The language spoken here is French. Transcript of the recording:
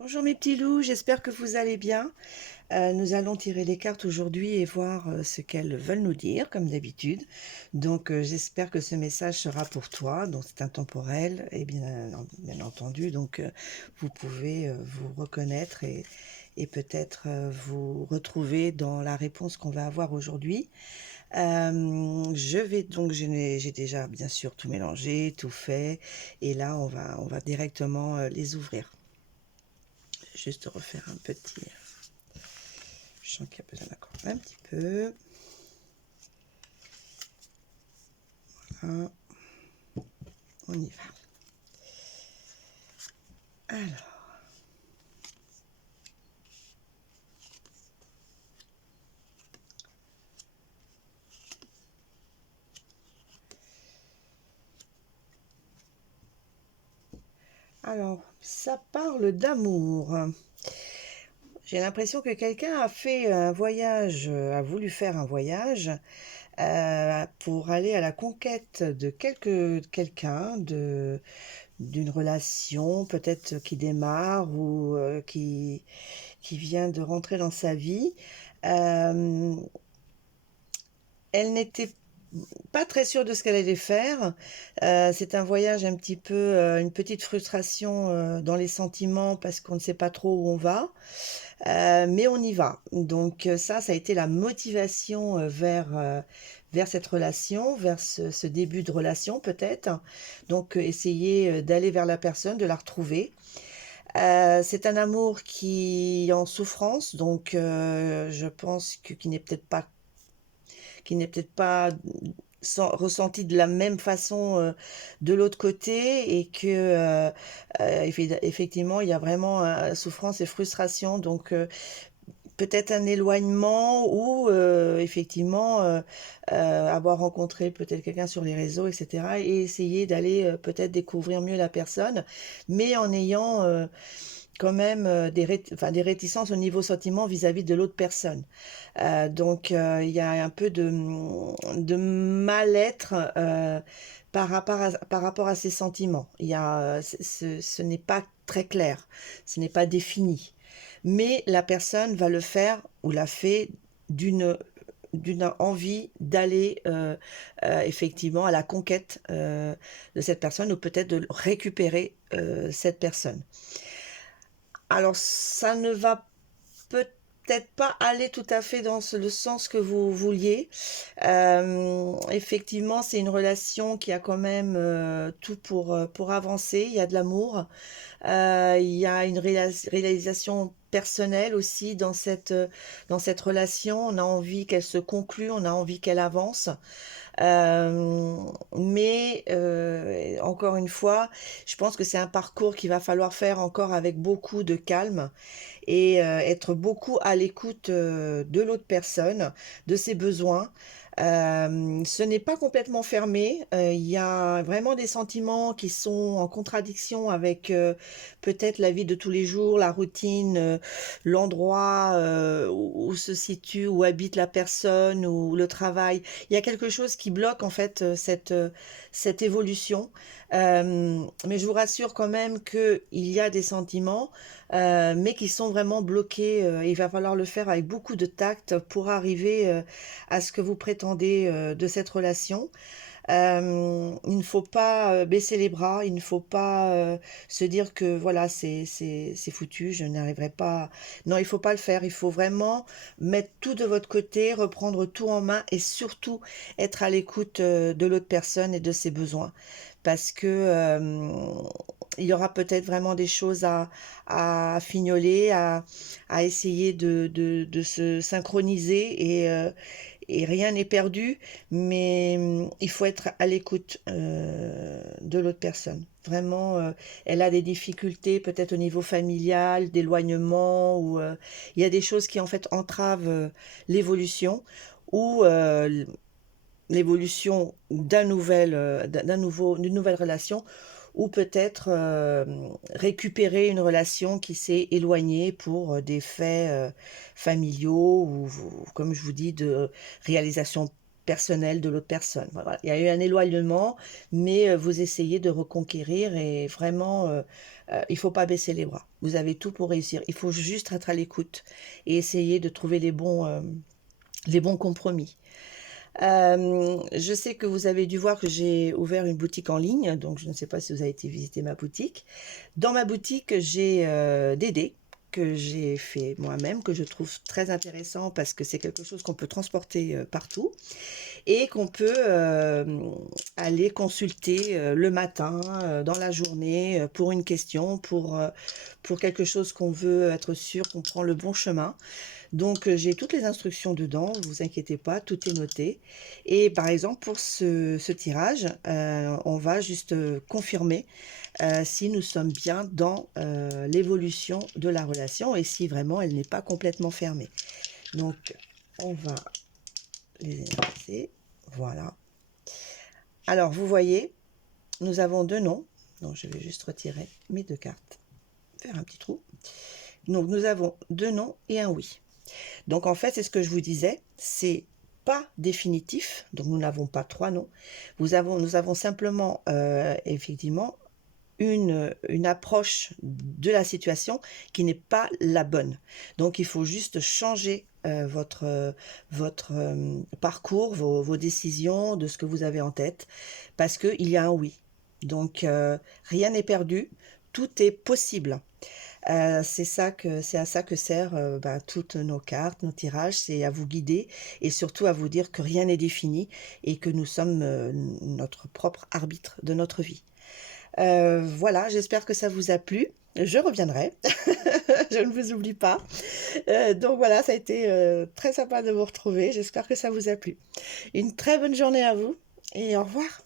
Bonjour mes petits loups, j'espère que vous allez bien. Nous allons tirer les cartes aujourd'hui et voir ce qu'elles veulent nous dire, comme d'habitude. Donc j'espère que ce message sera pour toi. Donc c'est intemporel et bien entendu. Donc vous pouvez vous reconnaître et peut-être vous retrouver dans la réponse qu'on va avoir aujourd'hui. J'ai déjà bien sûr tout mélangé, tout fait. Et là, on va directement les ouvrir. Juste refaire un petit. Je sens qu'il y a besoin d'accord un petit peu. Voilà. On y va. Alors, ça parle d'amour. J'ai l'impression que quelqu'un a fait un voyage, a voulu faire un voyage pour aller à la conquête de quelqu'un, d'une relation peut-être qui démarre ou qui vient de rentrer dans sa vie. Euh, Elle n'était pas très sûre de ce qu'elle allait faire. C'est un voyage un petit peu, une petite frustration dans les sentiments parce qu'on ne sait pas trop où on va. Mais on y va. Donc ça a été la motivation vers cette relation, vers ce début de relation peut-être. Donc essayer d'aller vers la personne, de la retrouver. C'est un amour qui est en souffrance, donc je pense qui n'est peut-être pas ressenti de la même façon de l'autre côté et que effectivement il y a vraiment souffrance et frustration, donc peut-être un éloignement ou effectivement avoir rencontré peut-être quelqu'un sur les réseaux, etc., et essayer d'aller peut-être découvrir mieux la personne, mais en ayant quand même des réticences au niveau sentiment vis-à-vis de l'autre personne. Il y a un peu de mal-être par rapport à ces sentiments. Ce n'est pas très clair, ce n'est pas défini. Mais la personne va le faire ou l'a fait d'une d'une envie d'aller effectivement à la conquête de cette personne ou peut-être de récupérer cette personne. Alors, ça ne va peut-être pas aller tout à fait dans le sens que vous vouliez. Effectivement, c'est une relation qui a quand même tout pour avancer. Il y a de l'amour, il y a une réalisation personnelle aussi dans cette relation. On a envie qu'elle se conclue, on a envie qu'elle avance. Mais encore une fois, je pense que c'est un parcours qu'il va falloir faire encore avec beaucoup de calme et être beaucoup à l'écoute de l'autre personne, de ses besoins. Ce n'est pas complètement fermé. Il y a vraiment des sentiments qui sont en contradiction avec peut-être la vie de tous les jours, la routine, l'endroit où se situe, où habite la personne, ou le travail. Il y a quelque chose qui bloque en fait cette évolution. Mais je vous rassure quand même qu'il y a des sentiments mais qui sont vraiment bloqués. Il va falloir le faire avec beaucoup de tact pour arriver à ce que vous prétendez de cette relation. Il ne faut pas baisser les bras, il ne faut pas se dire que voilà, c'est foutu, je n'arriverai pas. Non, il ne faut pas le faire, il faut vraiment mettre tout de votre côté, reprendre tout en main et surtout être à l'écoute de l'autre personne et de ses besoins. Parce que il y aura peut-être vraiment des choses à fignoler, à essayer de se synchroniser et rien n'est perdu, mais il faut être à l'écoute de l'autre personne. Vraiment, elle a des difficultés peut-être au niveau familial, d'éloignement, ou il y a des choses qui en fait entravent l'évolution ou l'évolution d'une nouvelle relation, ou peut-être récupérer une relation qui s'est éloignée pour des faits familiaux ou, comme je vous dis, de réalisation personnel de l'autre personne. Voilà. Il y a eu un éloignement, mais vous essayez de reconquérir et vraiment, il ne faut pas baisser les bras. Vous avez tout pour réussir. Il faut juste être à l'écoute et essayer de trouver les bons compromis. Je sais que vous avez dû voir que j'ai ouvert une boutique en ligne, donc je ne sais pas si vous avez été visiter ma boutique. Dans ma boutique, j'ai des dés que j'ai fait moi-même, que je trouve très intéressant parce que c'est quelque chose qu'on peut transporter partout et qu'on peut aller consulter le matin, dans la journée, pour une question, pour quelque chose qu'on veut être sûr qu'on prend le bon chemin. Donc, j'ai toutes les instructions dedans, vous inquiétez pas, tout est noté. Et par exemple, pour ce tirage, on va juste confirmer si nous sommes bien dans l'évolution de la relation et si vraiment elle n'est pas complètement fermée. Donc, on va les énoncer. Voilà. Alors, vous voyez, nous avons deux noms. Donc, je vais juste retirer mes deux cartes, faire un petit trou. Donc, nous avons deux noms et un oui. Donc en fait, c'est ce que je vous disais, c'est pas définitif, donc nous n'avons pas trois noms. Nous avons simplement effectivement une approche de la situation qui n'est pas la bonne. Donc il faut juste changer votre parcours, vos décisions, de ce que vous avez en tête, parce qu'il y a un oui. Donc rien n'est perdu, tout est possible. C'est à ça que servent toutes nos cartes, nos tirages, c'est à vous guider et surtout à vous dire que rien n'est défini et que nous sommes notre propre arbitre de notre vie. Voilà, j'espère que ça vous a plu. Je reviendrai, je ne vous oublie pas. Donc voilà, ça a été très sympa de vous retrouver. J'espère que ça vous a plu. Une très bonne journée à vous et au revoir.